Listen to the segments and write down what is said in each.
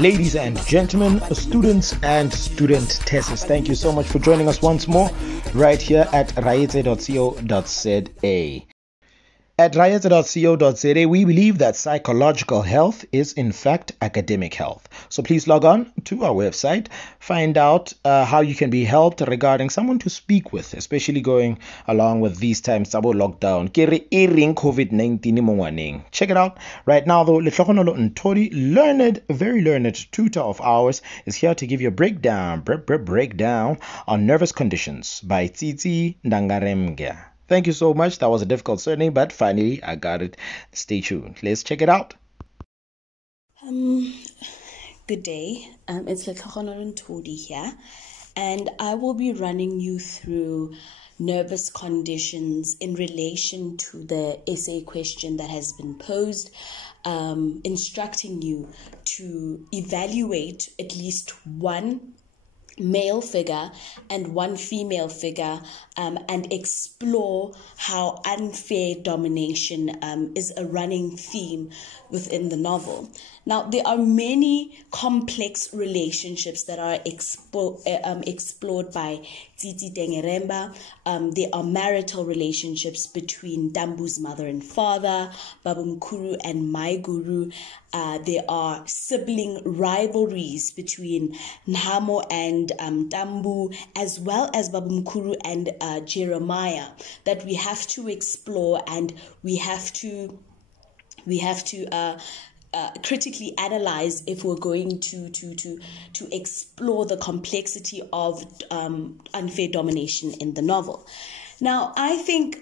ladies and gentlemen, students and studentesses, thank you so much for joining us once more right here at raietse.co.za. At raietse.co.za, we believe that psychological health is in fact academic health. So please log on to our website, find out how you can be helped regarding someone to speak with, especially going along with these times about lockdown. COVID-19. Check it out. Right now though, Letlhogonolo Nthodi, very learned tutor of ours, is here to give you a breakdown on nervous conditions by Tsitsi Dangarembga. Thank you so much. That was a difficult surname, but finally I got it. Stay tuned. Let's check it out. Good day. It's Letlhogonolo Nthodi here, and I will be running you through nervous conditions in relation to the essay question that has been posed, instructing you to evaluate at least one male figure and one female figure, and explore how unfair domination is a running theme within the novel. Now, there are many complex relationships that are explored by Tsitsi Dangarembga. There are marital relationships between Tambu's mother and father, Babamkhulu and Maiguru. There are sibling rivalries between Nhamo and Tambu, as well as Babamkhulu and Jeremiah, that we have to explore, and we have to critically analyze if we're going to explore the complexity of unfair domination in the novel. Now, I think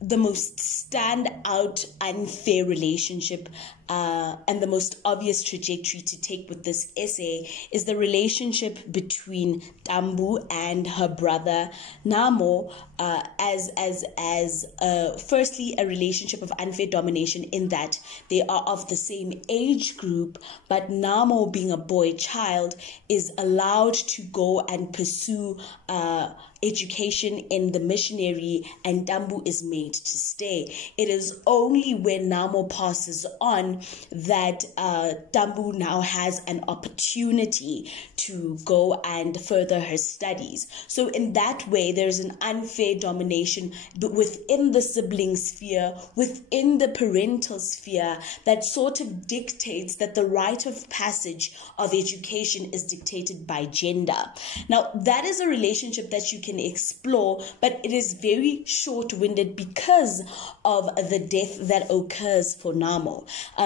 the most standout unfair relationship and the most obvious trajectory to take with this essay is the relationship between Tambu and her brother Namo, firstly a relationship of unfair domination in that they are of the same age group, but Namo, being a boy child, is allowed to go and pursue education in the missionary, and Tambu is made to stay. It is only when Namo passes on that Tambu now has an opportunity to go and further her studies. So in that way, there's an unfair domination within the sibling sphere, within the parental sphere, that sort of dictates that the rite of passage of education is dictated by gender. Now, that is a relationship that you can explore, but it is very short-winded because of the death that occurs for Namo.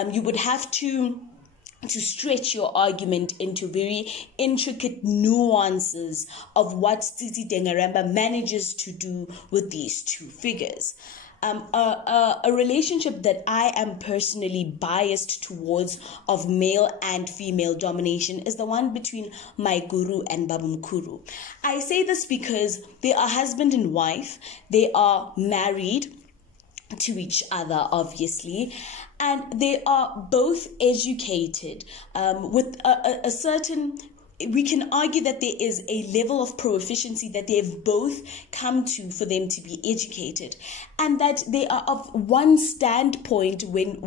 You would have to stretch your argument into very intricate nuances of what Tsitsi Dangarembga manages to do with these two figures. A relationship that I am personally biased towards of male and female domination is the one between Maiguru and Babamkhulu. I say this because they are husband and wife. They are married to each other, obviously, and they are both educated with a certain, we can argue that there is a level of proficiency that they have both come to for them to be educated, and that they are of one standpoint when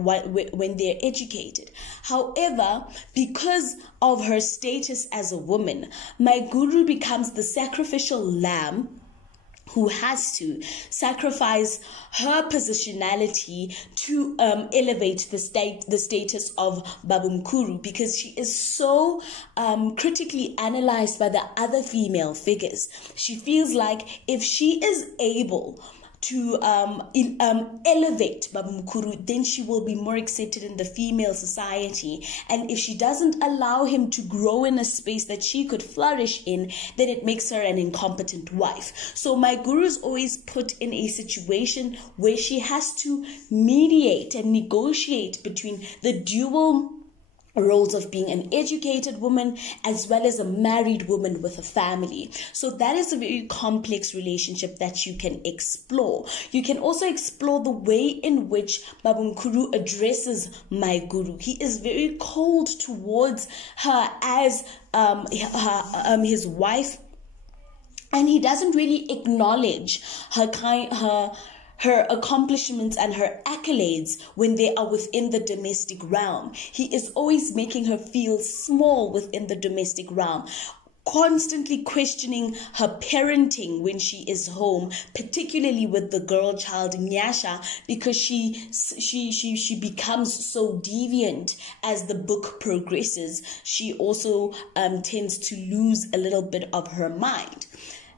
they're educated. However, because of her status as a woman, Maiguru becomes the sacrificial lamb who has to sacrifice her positionality to elevate the status of Babamkhulu, because she is so critically analyzed by the other female figures. She feels like if she is able to elevate Babamkhulu, then she will be more accepted in the female society. And if she doesn't allow him to grow in a space that she could flourish in, then it makes her an incompetent wife. So Maiguru is always put in a situation where she has to mediate and negotiate between the dual roles of being an educated woman as well as a married woman with a family. So that is a very complex relationship that you can explore. You can also explore the way in which Babamkhulu addresses Maiguru. He is very cold towards her as his wife, and he doesn't really acknowledge her her accomplishments and her accolades when they are within the domestic realm. He is always making her feel small within the domestic realm, constantly questioning her parenting when she is home, particularly with the girl child Nyasha, because she becomes so deviant as the book progresses. She also tends to lose a little bit of her mind.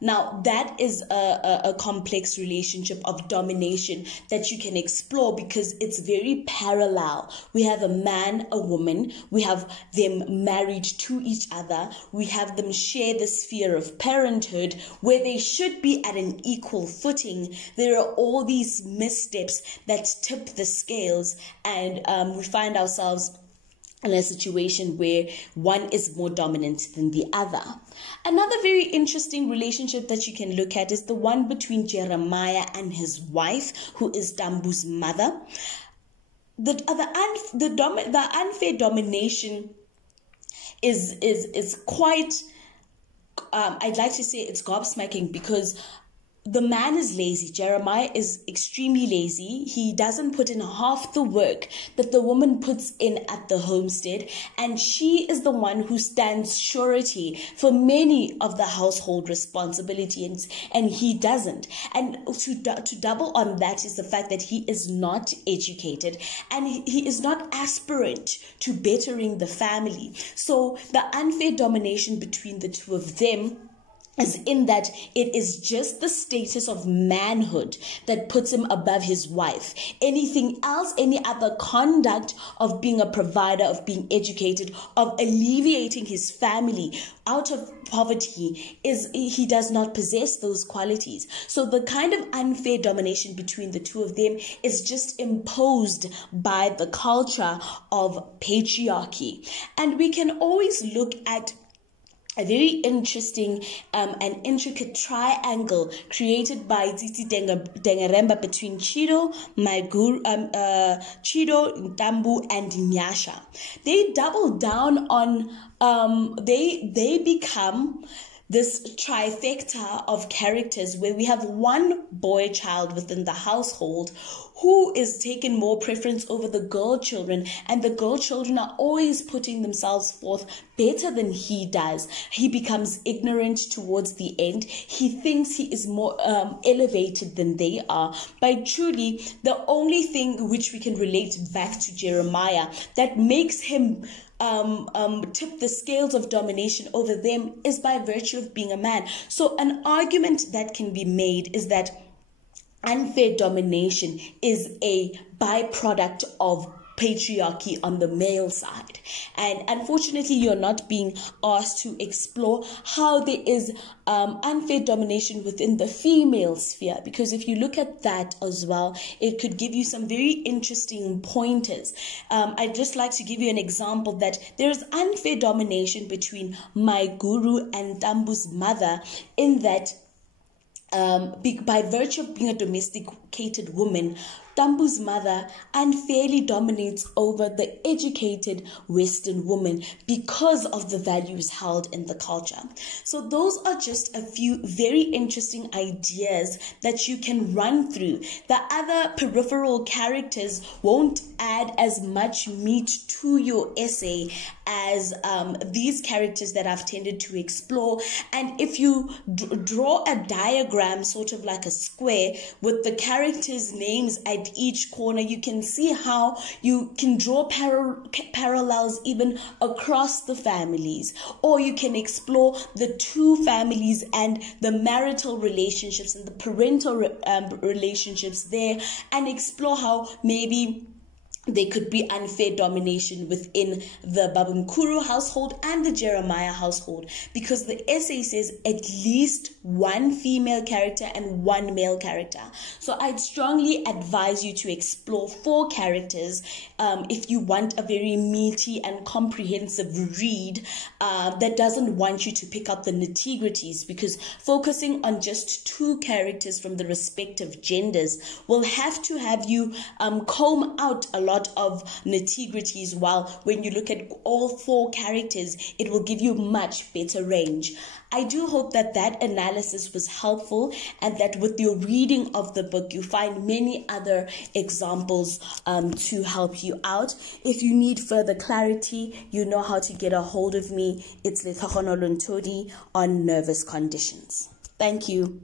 Now, that is a complex relationship of domination that you can explore because it's very parallel. We have a man, a woman, we have them married to each other, we have them share the sphere of parenthood where they should be at an equal footing. There are all these missteps that tip the scales, and we find ourselves in a situation where one is more dominant than the other. Another very interesting relationship that you can look at is the one between Jeremiah and his wife, who is Tambu's mother. The unfair domination is quite, I'd like to say it's gobsmacking, because the man is lazy. Jeremiah is extremely lazy. He doesn't put in half the work that the woman puts in at the homestead, and she is the one who stands surety for many of the household responsibilities, and he doesn't. And to double on that is the fact that he is not educated, and he is not aspirant to bettering the family. So the unfair domination between the two of them is in that it is just the status of manhood that puts him above his wife. Anything else, any other conduct of being a provider, of being educated, of alleviating his family out of poverty, he does not possess those qualities. So the kind of unfair domination between the two of them is just imposed by the culture of patriarchy. And we can always look at a very interesting and intricate triangle created by Tsitsi Dangarembga between Chido, Ntambu, and Nyasha. They double down on, they become this trifecta of characters where we have one boy child within the household who is taken more preference over the girl children, and the girl children are always putting themselves forth better than he does. He becomes ignorant towards the end. He thinks he is more elevated than they are. But truly, the only thing which we can relate back to Jeremiah that makes him tip the scales of domination over them is by virtue of being a man. So an argument that can be made is that unfair domination is a byproduct of patriarchy on the male side, and unfortunately you're not being asked to explore how there is unfair domination within the female sphere, because if you look at that as well, it could give you some very interesting pointers. I'd just like to give you an example that there is unfair domination between my guru and Tambu's mother, in that by virtue of being a domesticated woman, Tambu's mother unfairly dominates over the educated Western woman because of the values held in the culture. So those are just a few very interesting ideas that you can run through. The other peripheral characters won't add as much meat to your essay as these characters that I've tended to explore. And if you draw a diagram, sort of like a square, with the characters' names at each corner, you can see how you can draw parallels even across the families, or you can explore the two families and the marital relationships and the parental relationships there, and explore how maybe there could be unfair domination within the Babamkuru household and the Jeremiah household, because the essay says at least one female character and one male character. So I'd strongly advise you to explore 4 characters if you want a very meaty and comprehensive read that doesn't want you to pick up the nitty-gritties, because focusing on just 2 characters from the respective genders will have to have you comb out a lot lot of nitty-gritties, while when you look at all 4 characters, it will give you much better range. I do hope that that analysis was helpful, and that with your reading of the book, you find many other examples to help you out. If you need further clarity, you know how to get a hold of me. It's Letlhogonolo Nthodi on nervous conditions. Thank you.